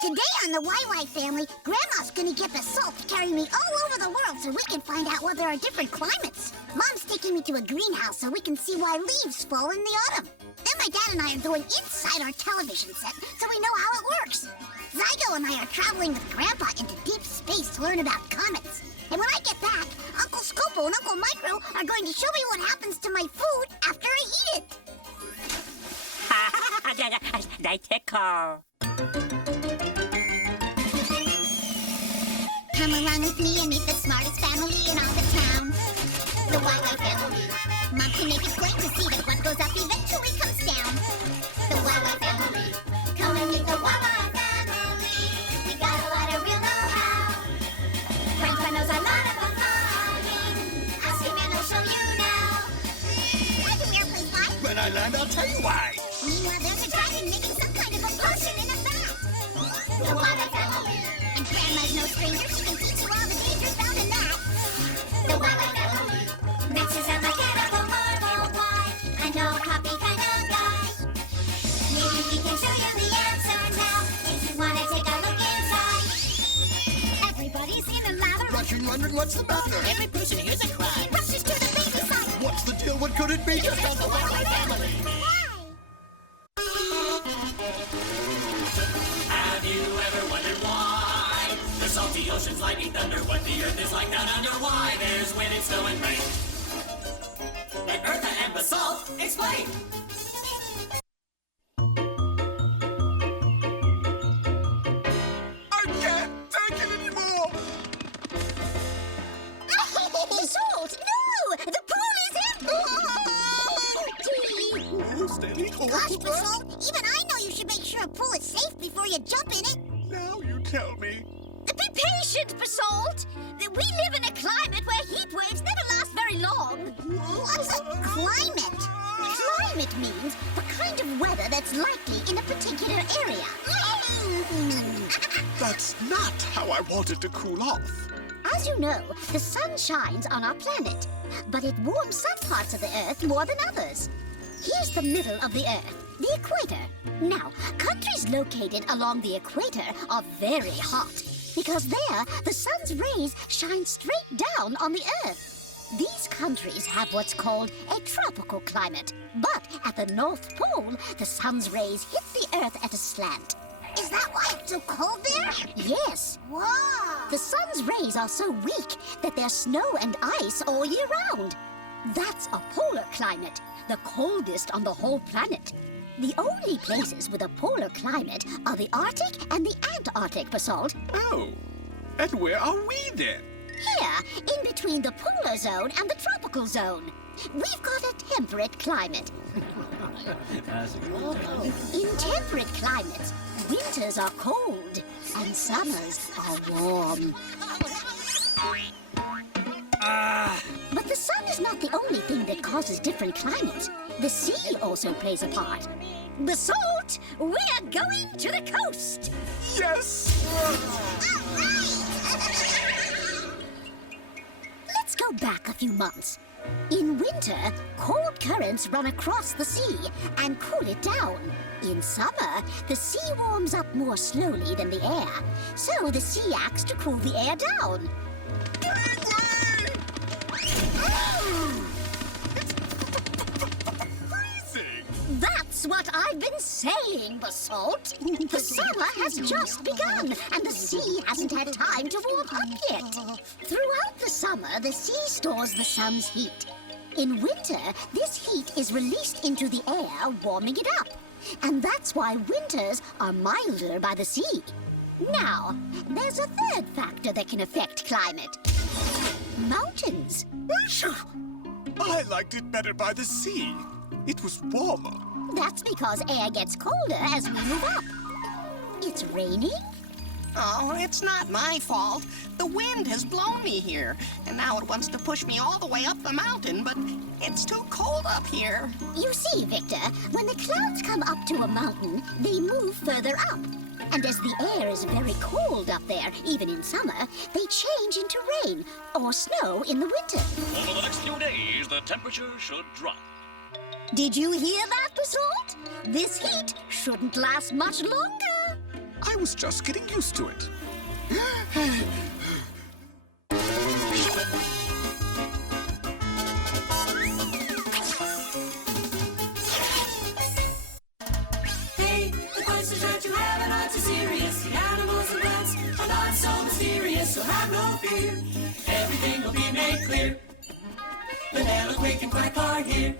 Today on the YY family, Grandma's gonna get the salt to carry me all over the world so we can find out where there are different climates. Mom's taking me to a greenhouse so we can see why leaves fall in the autumn. Then my dad and I are going inside our television set so we know how it works. Zygo and I are traveling with Grandpa into deep space to learn about comets. And when I get back, Uncle Scopo and Uncle Micro are going to show me what happens to my food after I eat it. They tickle. Come along with me and meet the smartest family in all the town. The YY family. Mom can make it plain to see that what goes up eventually comes down. The YY family. Come and meet the YY family. We got a lot of real know-how. Grandpa knows a lot about farming. Ask him and he'll show you now. I can hear please why. When I land, I'll tell you why. Meanwhile, there's a dragon making some kind of a potion in a vat. The YY family. And Grandma's no stranger. She can teach you all the dangers found in that. The YY family. Max is a mechanical marvel. Why? I know a copy kind of guy. Maybe he can show you the answer now. If you want to take a look inside. Everybody's in a lather. Rushing, wondering what's the matter. Every person here's a cry. Rushes to the baby side. What's the deal? What could it be? Just on the YY family. Have you ever wondered why the salty oceans, lightning, thunder, what the earth is like down under? Why there's wind and snow and rain? Let Eartha and Basalt explain. I can't take it anymore. Salt! No! The pool is empty! Oh, steady. Gosh, Basalt, even I know you should make sure a pool is safe before you jump in it. Now you tell me. Be patient, Basalt. We live in a climate where heat waves never last very long. What's a climate? Climate means the kind of weather that's likely in a particular area. That's not how I wanted to cool off. As you know, the sun shines on our planet, but it warms some parts of the Earth more than others. Here's the middle of the Earth, the equator. Now, countries located along the equator are very hot because there the sun's rays shine straight down on the Earth. These countries have what's called a tropical climate, but at the North Pole, the sun's rays hit the Earth at a slant. Is that why it's so cold there? Yes. Whoa! The sun's rays are so weak that there's snow and ice all year round. That's a polar climate, the coldest on the whole planet. The only places with a polar climate are the Arctic and the Antarctic, Basalt. Oh, and where are we then? Here, in between the polar zone and the tropical zone. We've got a temperate climate. In temperate climates, winters are cold and summers are warm. But the sun is not the only thing that causes different climates. The sea also plays a part. Basalt, we're going to the coast. Yes! Let's go back a few months. In winter, cold currents run across the sea and cool it down. In summer, the sea warms up more slowly than the air, so the sea acts to cool the air down. That's what I've been saying, Basalt. The summer has just begun, and the sea hasn't had time to warm up yet. Throughout the summer, the sea stores the sun's heat. In winter, this heat is released into the air, warming it up. And that's why winters are milder by the sea. Now, there's a third factor that can affect climate. Mountains. I liked it better by the sea. It was warmer. That's because air gets colder as we move up. It's raining? Oh, it's not my fault. The wind has blown me here, and now it wants to push me all the way up the mountain, but it's too cold up here. You see, Victor, when the clouds come up to a mountain, they move further up. And as the air is very cold up there, even in summer, they change into rain or snow in the winter. Over the next few days, the temperature should drop. Did you hear that, Basalt? This heat shouldn't last much longer. I was just getting used to it. Hey, the questions that you have are not too serious. The animals and plants are not so mysterious, so have no fear. Everything will be made clear. The Nella Quick and Quack are here.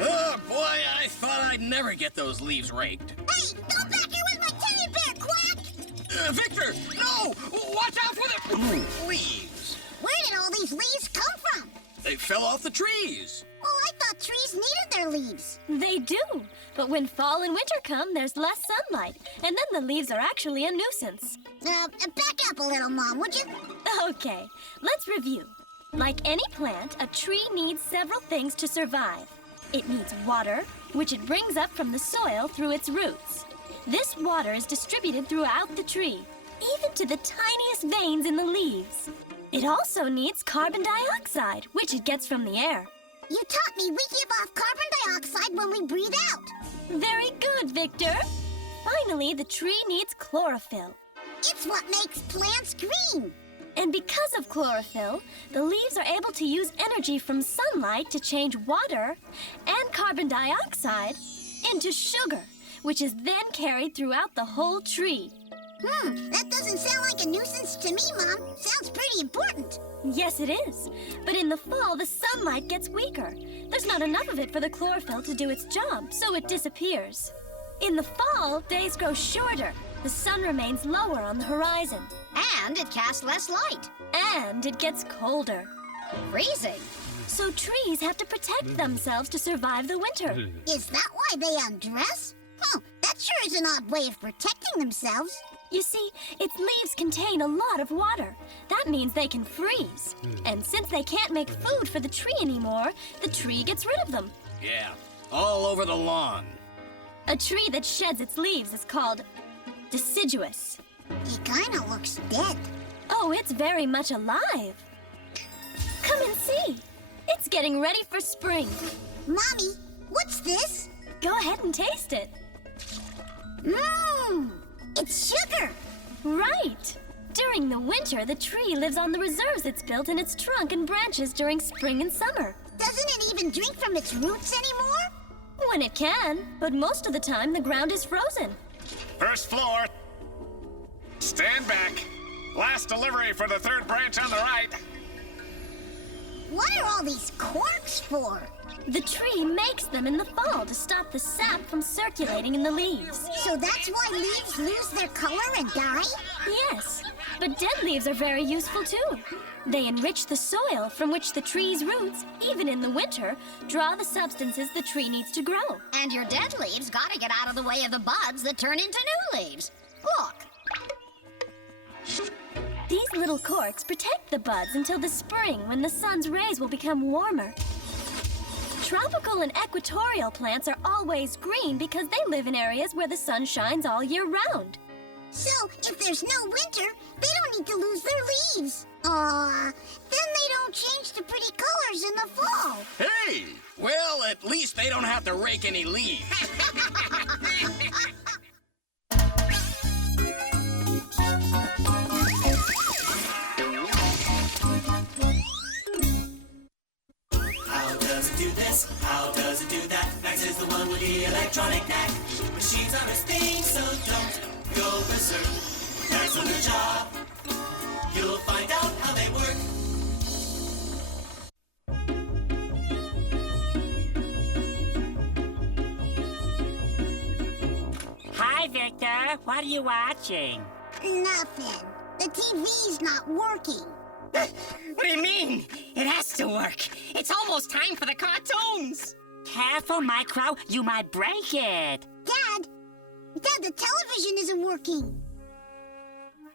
Oh, boy, I thought I'd never get those leaves raked. Hey, go back here with my teddy bear, Quack! Victor, no! Watch out for the leaves. Where did all these leaves come from? They fell off the trees. Well, I thought trees needed their leaves. They do, but when fall and winter come, there's less sunlight, and then the leaves are actually a nuisance. Back up a little, Mom, would you? Okay, let's review. Like any plant, a tree needs several things to survive. It needs water, which it brings up from the soil through its roots. This water is distributed throughout the tree, even to the tiniest veins in the leaves. It also needs carbon dioxide, which it gets from the air. You taught me we give off carbon dioxide when we breathe out. Very good, Victor. Finally, the tree needs chlorophyll. It's what makes plants green. And because of chlorophyll, the leaves are able to use energy from sunlight to change water and carbon dioxide into sugar, which is then carried throughout the whole tree. That doesn't sound like a nuisance to me, Mom. Sounds pretty important. Yes, it is. But in the fall, the sunlight gets weaker. There's not enough of it for the chlorophyll to do its job, so it disappears. In the fall, days grow shorter. The sun remains lower on the horizon. And it casts less light. And it gets colder. Freezing. So trees have to protect themselves to survive the winter. Is that why they undress? That sure is an odd way of protecting themselves. You see, its leaves contain a lot of water. That means they can freeze. And since they can't make food for the tree anymore, the tree gets rid of them. Yeah, all over the lawn. A tree that sheds its leaves is called deciduous. He kind of looks dead. Oh, it's very much alive. Come and see. It's getting ready for spring. Mommy, what's this? Go ahead and taste it. It's sugar. Right. During the winter, the tree lives on the reserves it's built in its trunk and branches during spring and summer. Doesn't it even drink from its roots anymore? When it can, but most of the time the ground is frozen. First floor. Stand back. Last delivery for the third branch on the right. What are all these corks for? The tree makes them in the fall to stop the sap from circulating in the leaves. So that's why leaves lose their color and die? Yes, but dead leaves are very useful too. They enrich the soil from which the tree's roots, even in the winter, draw the substances the tree needs to grow. And your dead leaves gotta get out of the way of the buds that turn into new leaves. Look. These little corks protect the buds until the spring when the sun's rays will become warmer. Tropical and equatorial plants are always green because they live in areas where the sun shines all year round. So, if there's no winter, they don't need to lose their leaves. Then they don't change to pretty colors in the fall. Hey! Well, at least they don't have to rake any leaves. How does it do this? How does it do that? Max is the one with the electronic knack. Machines are his thing, so don't go berserk. Max on the job. You'll find out how they work. Hi, Victor. What are you watching? Nothing. The TV's not working. What do you mean? It has to work. It's almost time for the cartoons. Careful, Micro. You might break it. Dad, the television isn't working.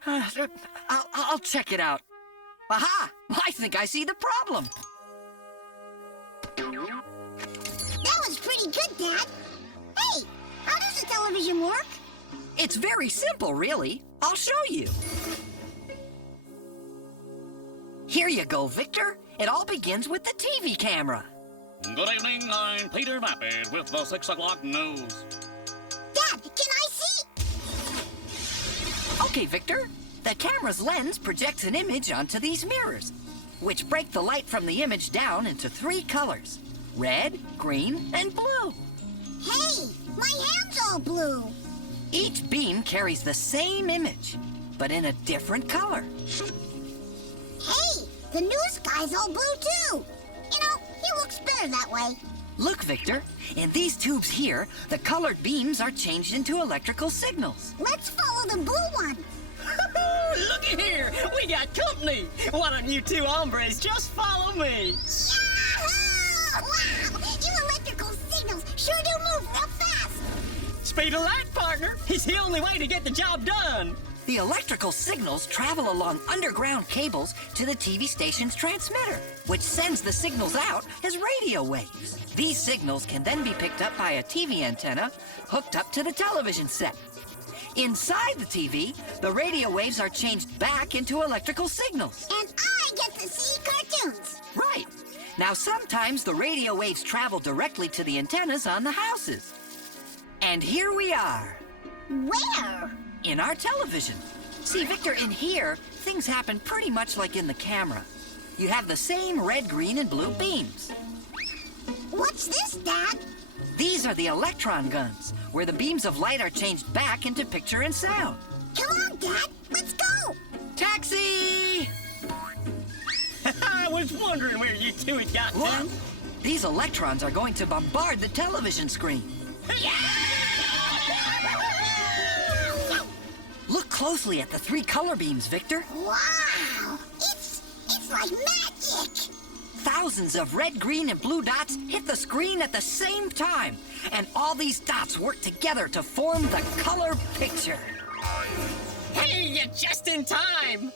I'll check it out. Aha! I think I see the problem. That was pretty good, Dad. Hey, how does the television work? It's very simple, really. I'll show you. Here you go, Victor. It all begins with the TV camera. Good evening, I'm Peter Vapid with the 6 o'clock news. Dad, can I see? Okay, Victor. The camera's lens projects an image onto these mirrors, which break the light from the image down into 3 colors: red, green, and blue. Hey, my hand's all blue. Each beam carries the same image, but in a different color. Hey, the news guy's all blue too. You know, he looks better that way. Look, Victor, in these tubes here, the colored beams are changed into electrical signals. Let's follow the blue one. Looky here, we got company. Why don't you two hombres just follow me? Yahoo! Wow, you electrical signals sure do move real fast. Speed of light, partner. It's the only way to get the job done. The electrical signals travel along underground cables to the TV station's transmitter, which sends the signals out as radio waves. These signals can then be picked up by a TV antenna hooked up to the television set. Inside the TV, the radio waves are changed back into electrical signals. And I get to see cartoons. Right. Now, sometimes the radio waves travel directly to the antennas on the houses. And here we are. Where? In our television. See, Victor, in here, things happen pretty much like in the camera. You have the same red, green, and blue beams. What's this, Dad? These are the electron guns, where the beams of light are changed back into picture and sound. Come on, Dad. Let's go. Taxi! I was wondering where you two had got Look, to. these electrons are going to bombard the television screen. Look closely at the 3 color beams, Victor. Wow. It's like magic. Thousands of red, green, and blue dots hit the screen at the same time. And all these dots work together to form the color picture. Hey, you're just in time.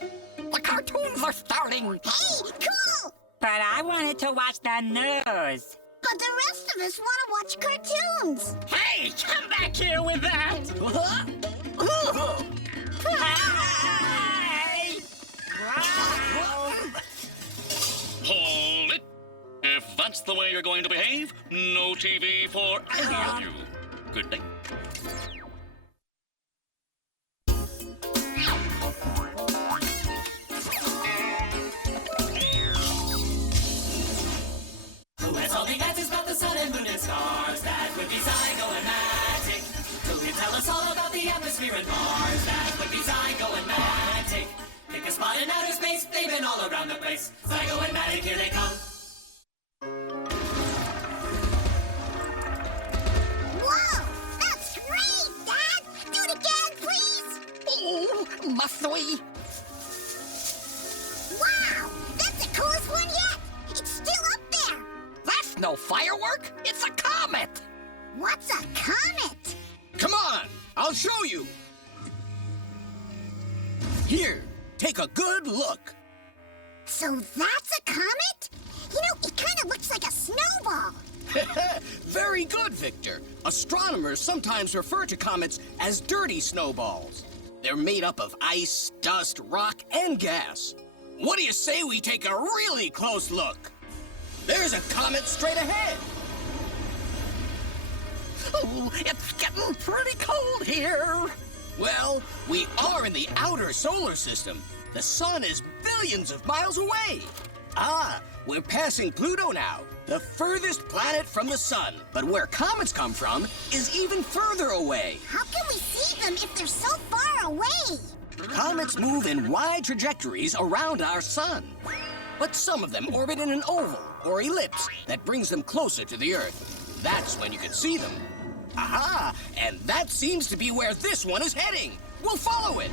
The cartoons are starting. Hey, cool. But I wanted to watch the news. But the rest of us want to watch cartoons. Hey, come back here with that. Hey! Hold it. If that's the way you're going to behave, no TV for any of you. Good day. Who has all the answers about the sun and moon and stars? That would be Zygo and Matic. Who can tell us all about the atmosphere and Mars? That would be Zygo and Matic. Pick a spot in outer space, they've been all around the place. Zygo and Matic, here they come. Whoa, that's great, Dad. Do it again, please. Oh, must we? Wow, that's the coolest one yet. It's still up there. That's no firework. It's a comet. What's a comet? Come on, I'll show you. Here, take a good look. So that's a comet? You know, it kind of looks like a snowball. Very good, Victor. Astronomers sometimes refer to comets as dirty snowballs. They're made up of ice, dust, rock, and gas. What do you say we take a really close look? There's a comet straight ahead. Oh, it's getting pretty cold here. Well, we are in the outer solar system. The sun is billions of miles away. Ah, we're passing Pluto now, the furthest planet from the sun. But where comets come from is even further away. How can we see them if they're so far away? Comets move in wide trajectories around our sun. But some of them orbit in an oval or ellipse that brings them closer to the Earth. That's when you can see them. Aha! And that seems to be where this one is heading. We'll follow it.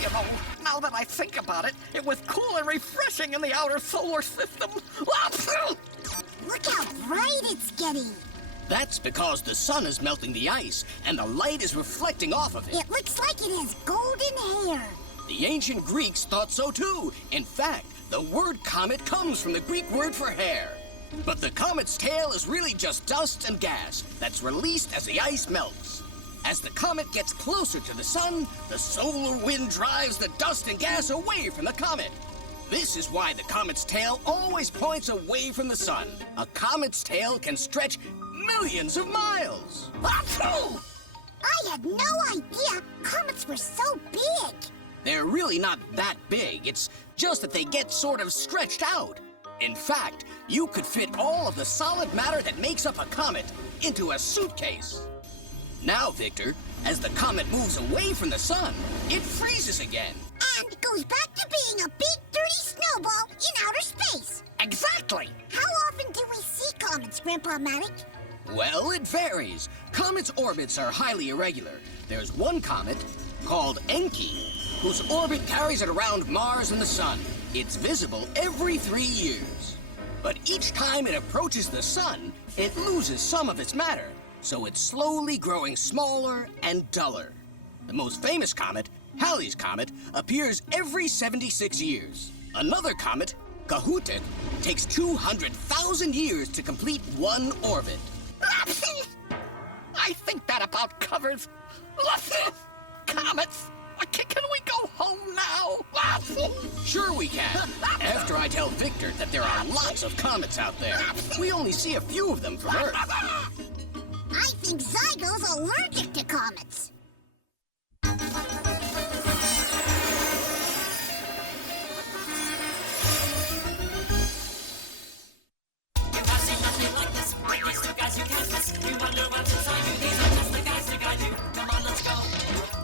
You know, now that I think about it, it was cool and refreshing in the outer solar system. Look how bright it's getting. That's because the sun is melting the ice and the light is reflecting off of it. It looks like it has golden hair. The ancient Greeks thought so too. In fact, the word comet comes from the Greek word for hair. But the comet's tail is really just dust and gas that's released as the ice melts. As the comet gets closer to the sun, the solar wind drives the dust and gas away from the comet. This is why the comet's tail always points away from the sun. A comet's tail can stretch millions of miles. Achoo! I had no idea comets were so big. They're really not that big. It's just that they get sort of stretched out. In fact, you could fit all of the solid matter that makes up a comet into a suitcase. Now, Victor, as the comet moves away from the sun, it freezes again. And goes back to being a big, dirty snowball in outer space. Exactly. How often do we see comets, Grandpa Matic? Well, it varies. Comets' orbits are highly irregular. There's one comet, called Enki, whose orbit carries it around Mars and the sun. It's visible every 3 years. But each time it approaches the sun, it loses some of its matter, so it's slowly growing smaller and duller. The most famous comet, Halley's Comet, appears every 76 years. Another comet, Kohoutek, takes 200,000 years to complete one orbit. I think that about covers comets. Can we go home now? Sure we can. After I tell Victor that there are lots of comets out there. We only see a few of them from Earth. I think Zygo's allergic to comets. You have seen nothing like this. These two guys you can't miss. You wonder what's inside you. These are just the guys to guide you. Come on, let's go.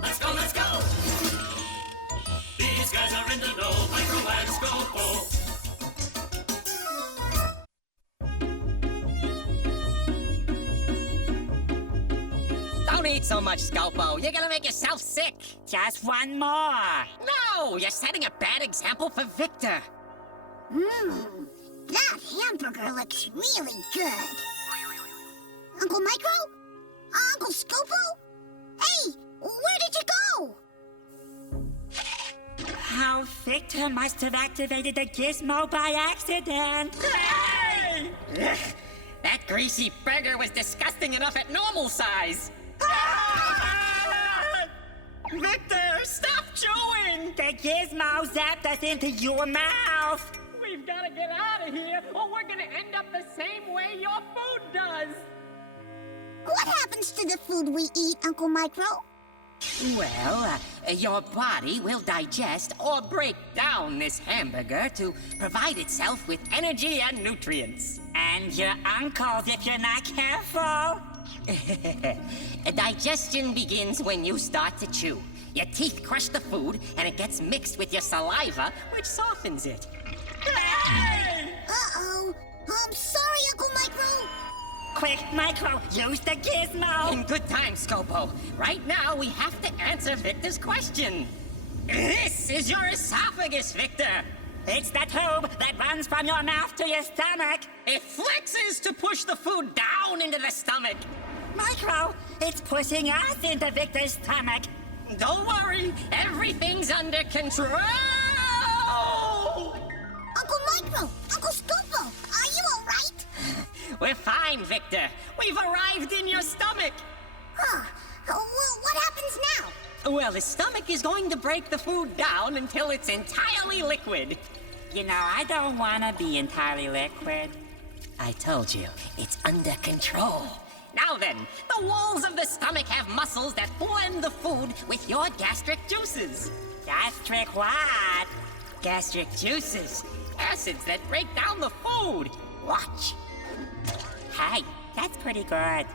Let's go, let's go. These guys are in the know. Microwave Don't eat so much, Scopo. You're gonna make yourself sick. Just one more. No, you're setting a bad example for Victor. That hamburger looks really good. Uncle Micro? Uncle Scopo? Hey, where did you go? How Victor must have activated the gizmo by accident. Hey! Ugh, that greasy burger was disgusting enough at normal size. Victor, stop chewing! The gizmo zapped us into your mouth. We've got to get out of here, or we're going to end up the same way your food does. What happens to the food we eat, Uncle Micro? Well, your body will digest or break down this hamburger to provide itself with energy and nutrients. And your uncles if you're not careful. Digestion begins when you start to chew. Your teeth crush the food, and it gets mixed with your saliva, which softens it. Uh-oh. I'm sorry, Uncle Micro. Quick, Micro, use the gizmo. In good time, Scopo. Right now, we have to answer Victor's question. This is your esophagus, Victor. It's the tube that runs from your mouth to your stomach. It flexes to push the food down into the stomach. Micro, it's pushing us into Victor's stomach. Don't worry, everything's under control. Uncle Micro, Uncle Scopo, are you all right? We're fine, Victor. We've arrived in your stomach. Well, what happens now? Well, the stomach is going to break the food down until it's entirely liquid. You know, I don't want to be entirely liquid. I told you, it's under control. Now then, the walls of the stomach have muscles that blend the food with your gastric juices. Gastric what? Gastric juices. Acids that break down the food. Watch. Hey, that's pretty good.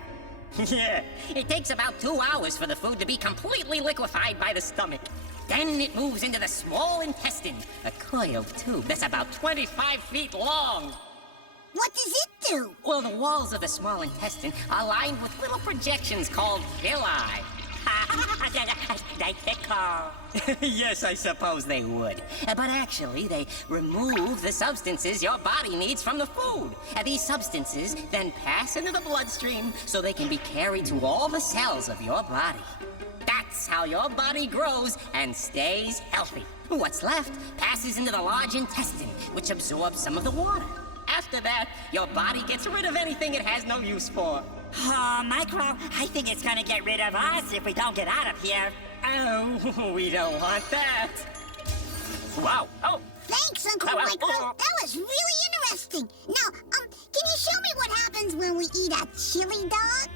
Yeah, it takes about 2 hours for the food to be completely liquefied by the stomach. Then it moves into the small intestine, a coiled tube that's about 25 feet long. What does it do? Well, the walls of the small intestine are lined with little projections called villi. They tickle. Yes, I suppose they would. But actually, they remove the substances your body needs from the food. These substances then pass into the bloodstream so they can be carried to all the cells of your body. That's how your body grows and stays healthy. What's left passes into the large intestine, which absorbs some of the water. After that, your body gets rid of anything it has no use for. Oh, Micro, I think it's gonna get rid of us if we don't get out of here. Oh, we don't want that. Wow. Oh. Thanks, Thanks, Uncle Micro. That was really interesting. Now, can you show me what happens when we eat a chili dog?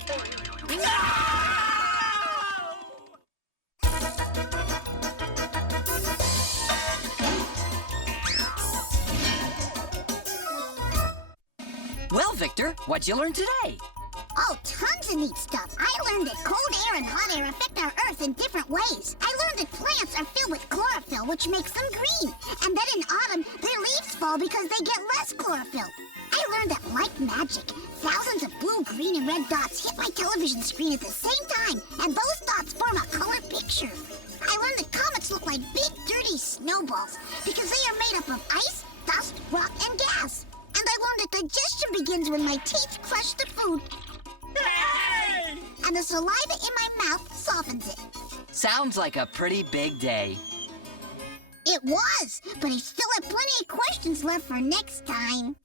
Well, Victor, what'd you learn today? Oh, tons of neat stuff. I learned that cold air and hot air affect our Earth in different ways. I learned that plants are filled with chlorophyll, which makes them green. And that in autumn, their leaves fall because they get less chlorophyll. I learned that, like magic, thousands of blue, green, and red dots hit my television screen at the same time, and those dots form a color picture. I learned that comets look like big, dirty snowballs because they are made up of ice, dust, rock, and gas. And I learned that digestion begins when my teeth crush the food. Hey! And the saliva in my mouth softens it. Sounds like a pretty big day. It was, but I still have plenty of questions left for next time.